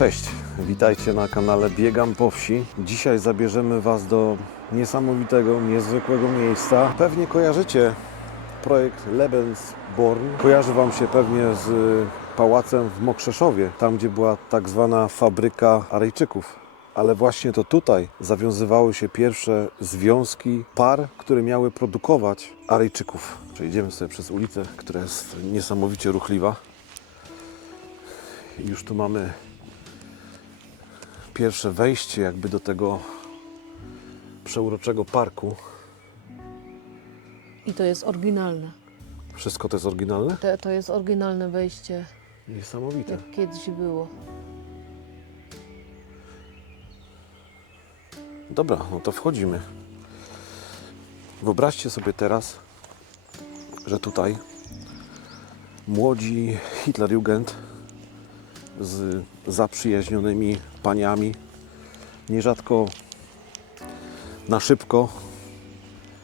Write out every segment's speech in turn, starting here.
Cześć, witajcie na kanale Biegam po wsi. Dzisiaj zabierzemy Was do niesamowitego, niezwykłego miejsca. Pewnie kojarzycie projekt Lebensborn. Kojarzy Wam się pewnie z pałacem w Mokrzeszowie, tam gdzie była tak zwana fabryka Aryjczyków. Ale właśnie to tutaj zawiązywały się pierwsze związki par, które miały produkować Aryjczyków. Przejdziemy sobie przez ulicę, która jest niesamowicie ruchliwa. I już tu mamy pierwsze wejście jakby do tego przeuroczego parku. I to jest oryginalne. Wszystko to jest oryginalne? To jest oryginalne wejście, Niesamowite. jak kiedyś było. Dobra, no to wchodzimy. Wyobraźcie sobie teraz, że tutaj młodzi Hitlerjugend z zaprzyjaźnionymi paniami, nierzadko na szybko,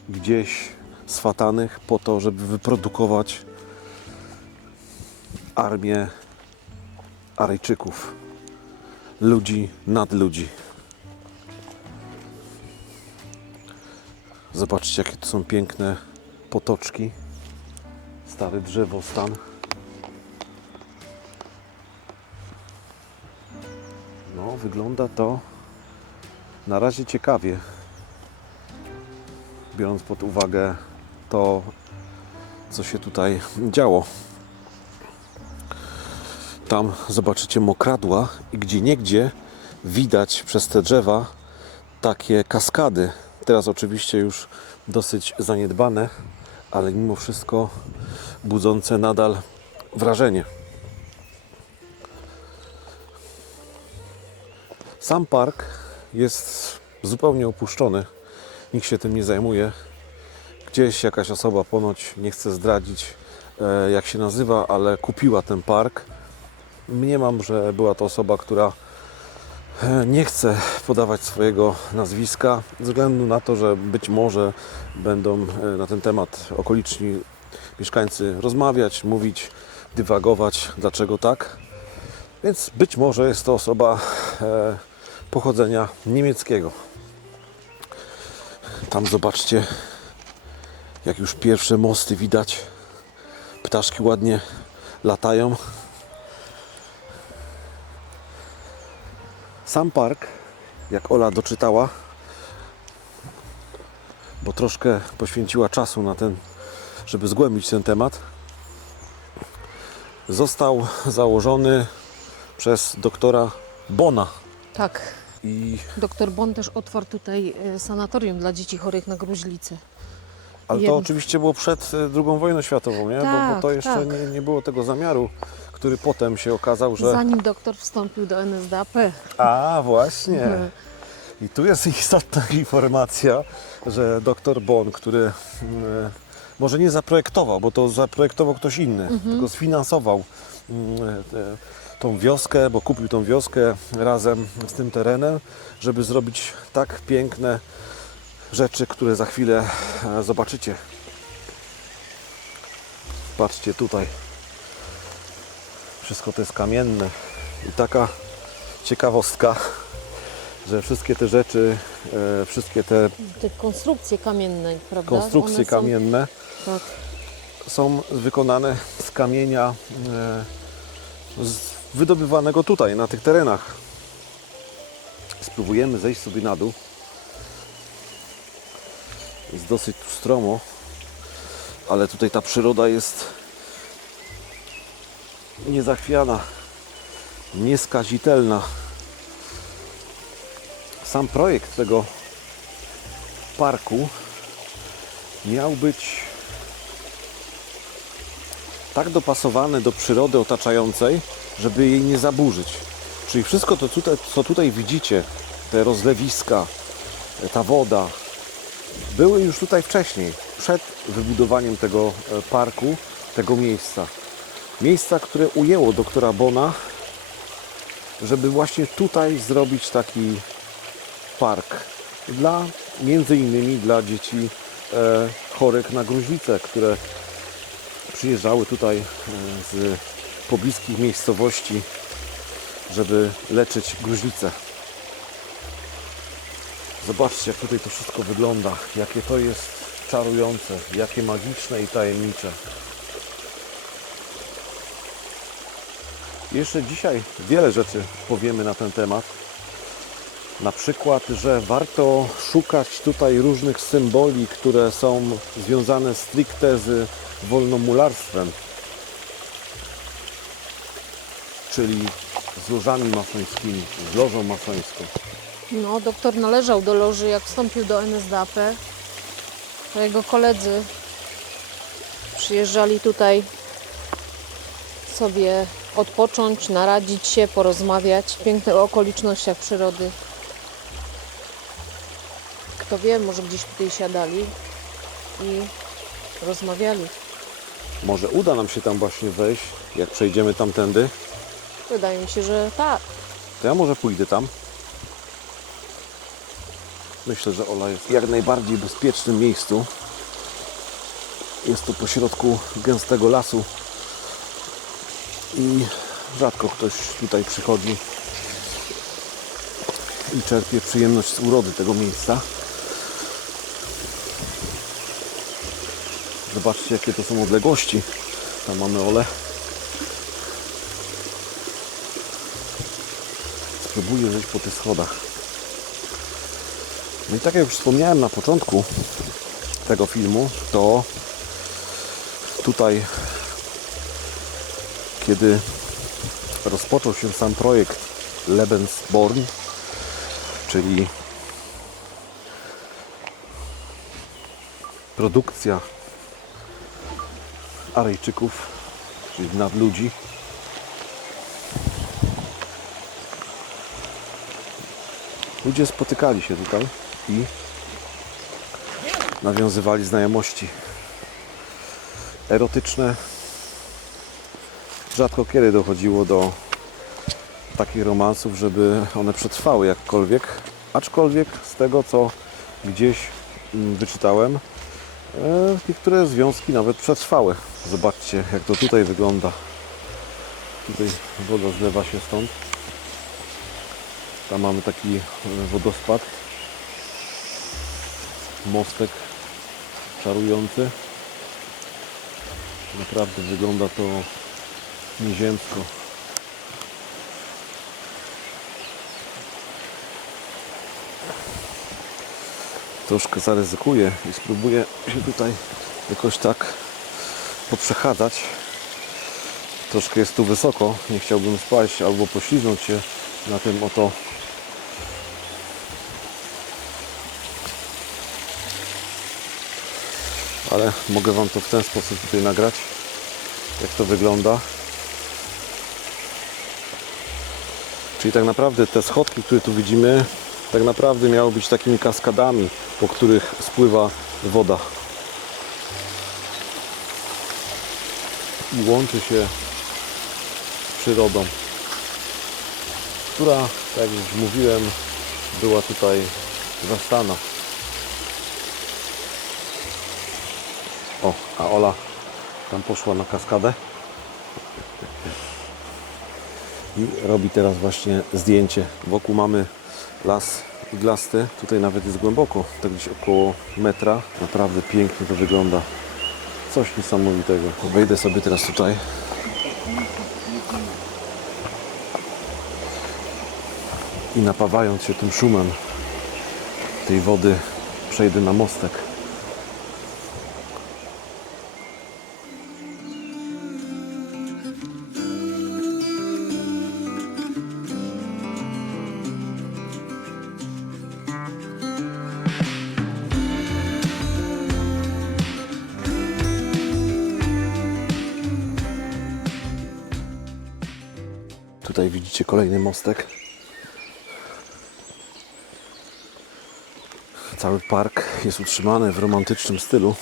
gdzieś swatanych po to, żeby wyprodukować armię Aryjczyków, ludzi nad ludzi. Zobaczcie, jakie tu są piękne potoczki, stary drzewostan. No, wygląda to na razie ciekawie, biorąc pod uwagę to, co się tutaj działo. Tam zobaczycie mokradła i gdzieniegdzie widać przez te drzewa takie kaskady. Teraz oczywiście już dosyć zaniedbane, ale mimo wszystko budzące nadal wrażenie. Sam park jest zupełnie opuszczony. Nikt się tym nie zajmuje. Gdzieś jakaś osoba, ponoć nie chcę zdradzić jak się nazywa, ale kupiła ten park. Mniemam, że była to osoba, która nie chce podawać swojego nazwiska ze względu na to, że być może będą na ten temat okoliczni mieszkańcy rozmawiać, mówić, dywagować, dlaczego tak. Więc być może jest to osoba pochodzenia niemieckiego. Tam zobaczcie, jak już pierwsze mosty widać. Ptaszki ładnie latają. Sam park, jak Ola doczytała, bo troszkę poświęciła czasu na ten, żeby zgłębić ten temat, został założony przez doktora Bona. Tak. I, Doktor Bon też otwarł tutaj sanatorium dla dzieci chorych na gruźlicę. ale to Jedno. oczywiście było przed II wojną światową, nie? Bo to jeszcze tak. nie było tego zamiaru, który potem się okazał, że... Zanim doktor wstąpił do NSDAP. A, właśnie. I tu jest istotna informacja, że doktor Bon, który może nie zaprojektował, bo to zaprojektował ktoś inny, tylko sfinansował tą wioskę, bo kupił tą wioskę razem z tym terenem, żeby zrobić tak piękne rzeczy, które za chwilę zobaczycie. Patrzcie tutaj. Wszystko to jest kamienne. I taka ciekawostka, że wszystkie te rzeczy, wszystkie te Te konstrukcje kamienne, prawda? konstrukcje One są- kamienne Tak. są wykonane z kamienia wydobywanego tutaj, na tych terenach. Spróbujemy zejść sobie na dół. Jest dosyć tu stromo, ale tutaj ta przyroda jest niezachwiana, nieskazitelna. Sam projekt tego parku miał być tak dopasowany do przyrody otaczającej, żeby jej nie zaburzyć. Czyli wszystko to, co tutaj widzicie, te rozlewiska, ta woda, były już tutaj wcześniej, przed wybudowaniem tego parku, tego miejsca. Miejsca, które ujęło doktora Bona, żeby właśnie tutaj zrobić taki park między innymi dla dzieci chorych na gruźlicę, które przyjeżdżały tutaj z pobliskich miejscowości żeby leczyć gruźlicę. Zobaczcie, jak tutaj to wszystko wygląda, jakie to jest czarujące, jakie magiczne i tajemnicze. Jeszcze dzisiaj wiele rzeczy powiemy na ten temat. Na przykład, że warto szukać tutaj różnych symboli, które są związane stricte z wolnomularstwem, czyli z lożami masońskimi, z lożą masońską. No, doktor należał do loży, jak wstąpił do NSDAP. To jego koledzy przyjeżdżali tutaj sobie odpocząć, naradzić się, porozmawiać w pięknych okolicznościach przyrody. Kto wie, może gdzieś tutaj siadali i rozmawiali. Może uda nam się tam właśnie wejść, jak przejdziemy tamtędy. Wydaje mi się, że tak. To ja może pójdę tam. Myślę, że Ola jest w jak najbardziej bezpiecznym miejscu. Jest to pośrodku gęstego lasu i rzadko ktoś tutaj przychodzi i czerpie przyjemność z urody tego miejsca. Zobaczcie, jakie to są odległości. Tam mamy Olę. Spróbuję zejść po tych schodach. No i tak jak już wspomniałem na początku tego filmu, to tutaj, kiedy rozpoczął się sam projekt Lebensborn, czyli produkcja Aryjczyków, czyli nadludzi, ludzie spotykali się tutaj i nawiązywali znajomości erotyczne. Rzadko kiedy dochodziło do takich romansów, żeby one przetrwały jakkolwiek, aczkolwiek z tego, co gdzieś wyczytałem, niektóre związki nawet przetrwały. Zobaczcie, jak to tutaj wygląda. Tutaj woda zlewa się stąd. Tam mamy taki wodospad. Mostek czarujący. Naprawdę wygląda to nieziemsko. Troszkę zaryzykuję i spróbuję się tutaj jakoś tak poprzechadzać. Troszkę jest tu wysoko, nie chciałbym spaść albo poślizgnąć się na tym oto ale mogę Wam to w ten sposób tutaj nagrać, jak to wygląda. Czyli tak naprawdę te schodki, które tu widzimy, tak naprawdę miały być takimi kaskadami, po których spływa woda i łączy się z przyrodą, która, tak jak już mówiłem, była tutaj zastana. O, a Ola tam poszła na kaskadę i robi teraz właśnie zdjęcie. Wokół mamy las iglasty, tutaj nawet jest głęboko, tak gdzieś około metra. Naprawdę pięknie to wygląda. Coś niesamowitego. Wejdę sobie teraz tutaj. I napawając się tym szumem tej wody, przejdę na mostek. Tutaj widzicie kolejny mostek. Cały park jest utrzymany w romantycznym stylu.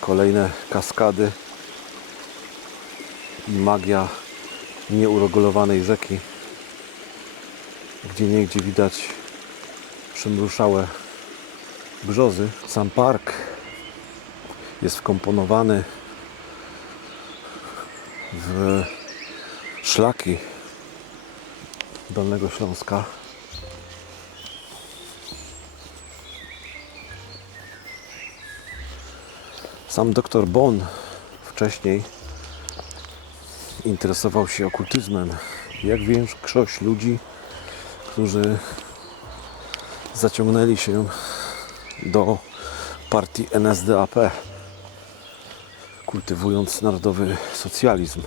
Kolejne kaskady i magia nieuregulowanej rzeki, gdzie niegdzie widać przymruszałe brzozy. Sam park jest wkomponowany w szlaki Dolnego Śląska. Sam dr Bon wcześniej interesował się okultyzmem, jak większość ludzi, którzy zaciągnęli się do partii NSDAP, kultywując narodowy socjalizm.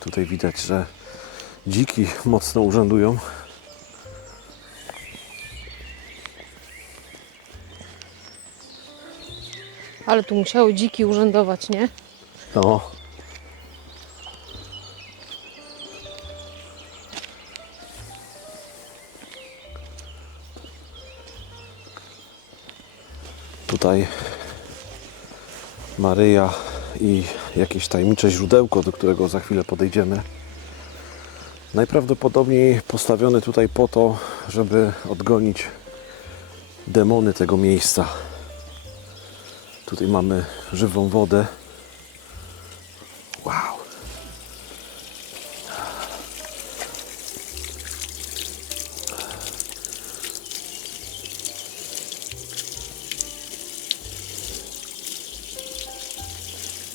Tutaj widać, że dziki mocno urzędują. Ale tu musiały dziki urzędować, nie? No. Tutaj Maryja i jakieś tajemnicze źródełko, do którego za chwilę podejdziemy. Najprawdopodobniej postawione tutaj po to, żeby odgonić demony tego miejsca. Tutaj mamy żywą wodę. Wow.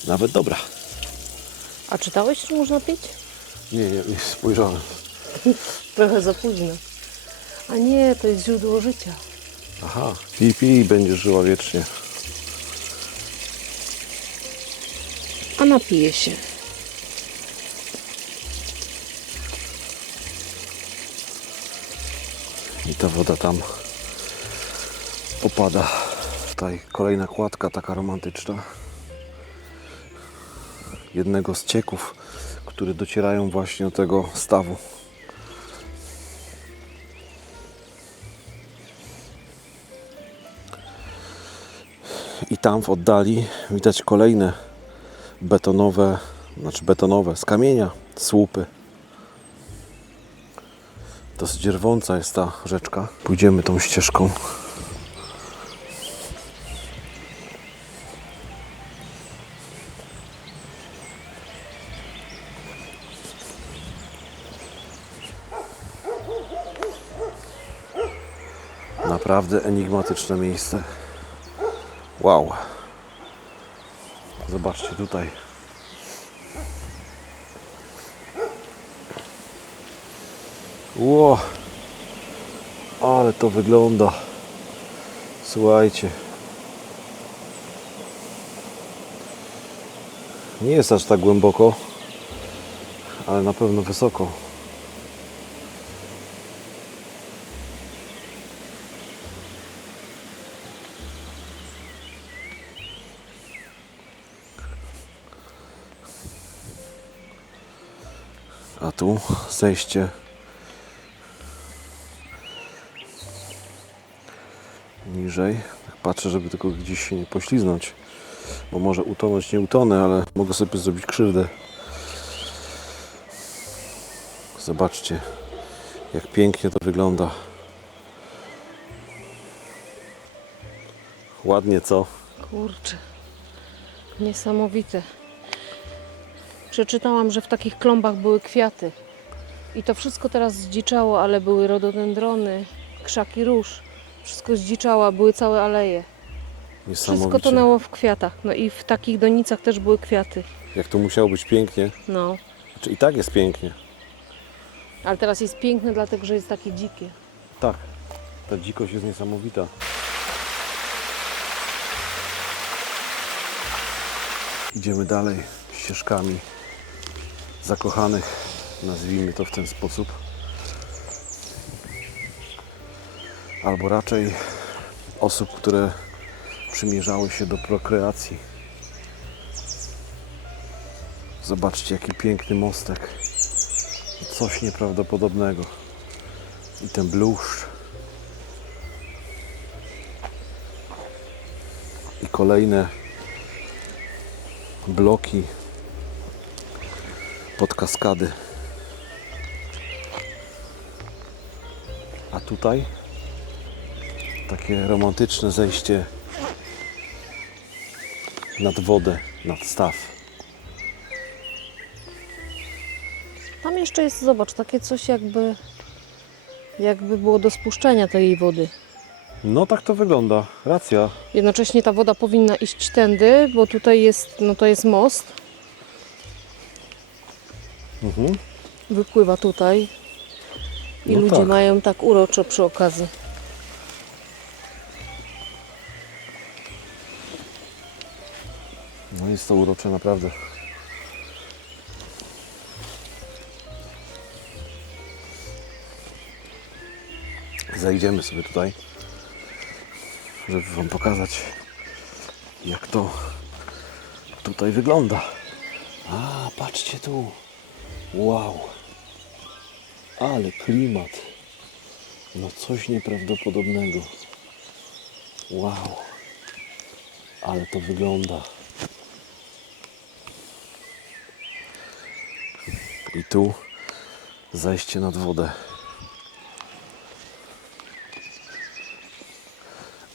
Nawet dobra. A czytałeś, czy można pić? Nie spojrzałem. Trochę za późno. A nie, to jest źródło życia. Aha, pij i będziesz żyła wiecznie. A napije się. I ta woda tam opada. Tutaj kolejna kładka taka romantyczna. Jednego z cieków, które docierają właśnie do tego stawu. I tam w oddali widać kolejne betonowe, z kamienia słupy. Dosyć rwąca jest ta rzeczka. Pójdziemy tą ścieżką. Naprawdę enigmatyczne miejsce. Wow. Zobaczcie tutaj. Ło. Ale to wygląda. Słuchajcie. Nie jest aż tak głęboko, ale na pewno wysoko. A tu zejście niżej. Patrzę, żeby tylko gdzieś się nie pośliznąć, bo może utonąć, nie utonę, ale mogę sobie zrobić krzywdę. Zobaczcie, jak pięknie to wygląda. Ładnie, co? Kurczę. Niesamowite. Przeczytałam, że w takich klombach były kwiaty. I to wszystko teraz zdziczało, ale były rododendrony, krzaki róż. Wszystko zdziczało, były całe aleje. Wszystko Niesamowicie. tonęło w kwiatach. No i w takich donicach też były kwiaty. Jak to musiało być pięknie. No. Znaczy, i tak jest pięknie. Ale teraz jest piękne, dlatego że jest takie dzikie. Tak, ta dzikość jest niesamowita. Idziemy dalej ścieżkami zakochanych, nazwijmy to w ten sposób. Albo raczej osób, które przymierzały się do prokreacji. Zobaczcie, jaki piękny mostek. Coś nieprawdopodobnego. I ten bluszcz. I kolejne bloki pod kaskady. A tutaj takie romantyczne zejście nad wodę, nad staw. Tam jeszcze jest, zobacz, takie coś jakby było do spuszczenia tej wody. No tak to wygląda, racja. Jednocześnie ta woda powinna iść tędy, bo tutaj jest, no to jest most. Mhm. Wypływa tutaj. I No ludzie tak. mają tak uroczo przy okazji. No jest to urocze naprawdę. Zajdziemy sobie tutaj, żeby Wam pokazać, jak to tutaj wygląda. A, patrzcie tu. Wow. Ale klimat. No coś nieprawdopodobnego. Wow. Ale to wygląda. I tu zajście nad wodę.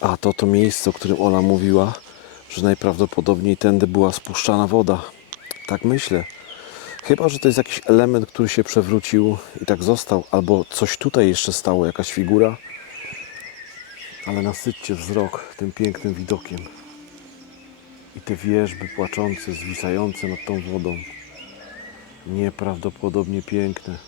A to miejsce, o którym Ola mówiła, że najprawdopodobniej tędy była spuszczana woda. Tak myślę. Chyba że to jest jakiś element, który się przewrócił i tak został, albo coś tutaj jeszcze stało, jakaś figura. Ale nasyćcie wzrok tym pięknym widokiem. I te wierzby płaczące, zwisające nad tą wodą. Nieprawdopodobnie piękne.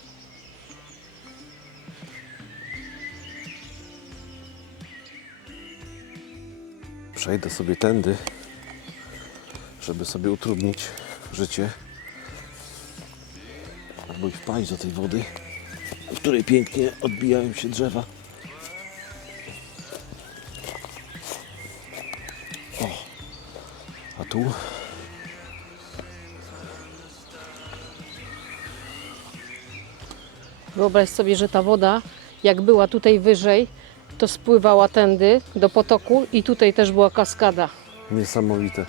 Przejdę sobie tędy, żeby sobie utrudnić życie. Albo i wpaść do tej wody, w której pięknie odbijają się drzewa. O, a tu Wyobraź sobie, że ta woda, jak była tutaj wyżej, to spływała tędy do potoku i tutaj też była kaskada. niesamowite.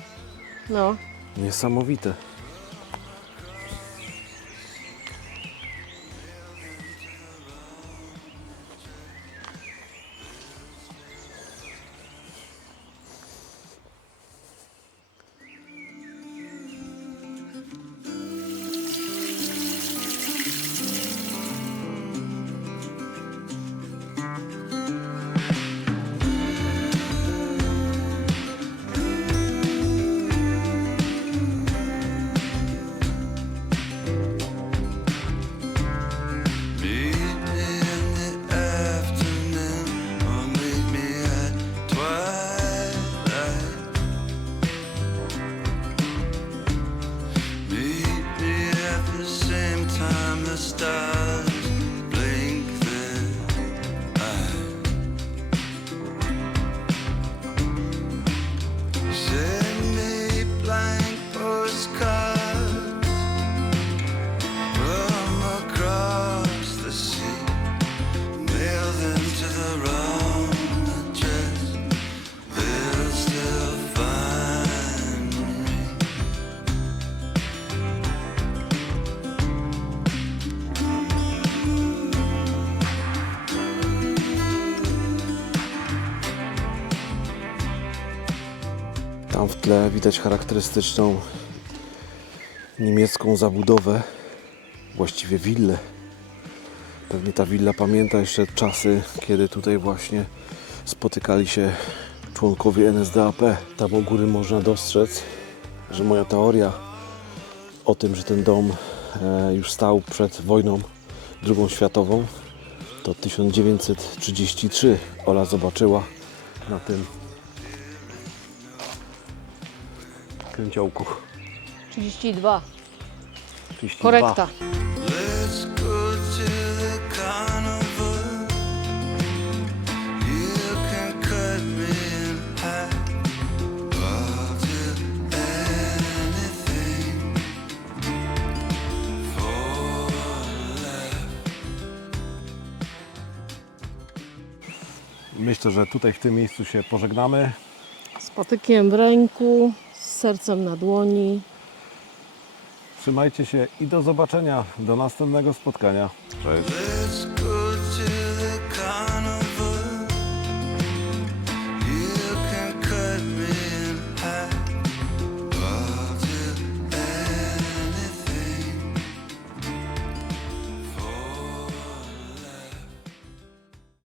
No, Niesamowite. Tam w tle widać charakterystyczną niemiecką zabudowę, właściwie willę. Pewnie ta willa pamięta jeszcze czasy, kiedy tutaj właśnie spotykali się członkowie NSDAP. Tam u góry można dostrzec, że moja teoria o tym, że ten dom już stał przed wojną II światową, to 1933 Ola zobaczyła na tym kręciołku. 32. 32. Korekta. Let's go to the carnival. You can cut me in half. I'll do anything for love. Myślę, że tutaj w tym miejscu się pożegnamy. Z patykiem w ręku, z sercem na dłoni. Trzymajcie się i do zobaczenia, do następnego spotkania. Cześć. Let's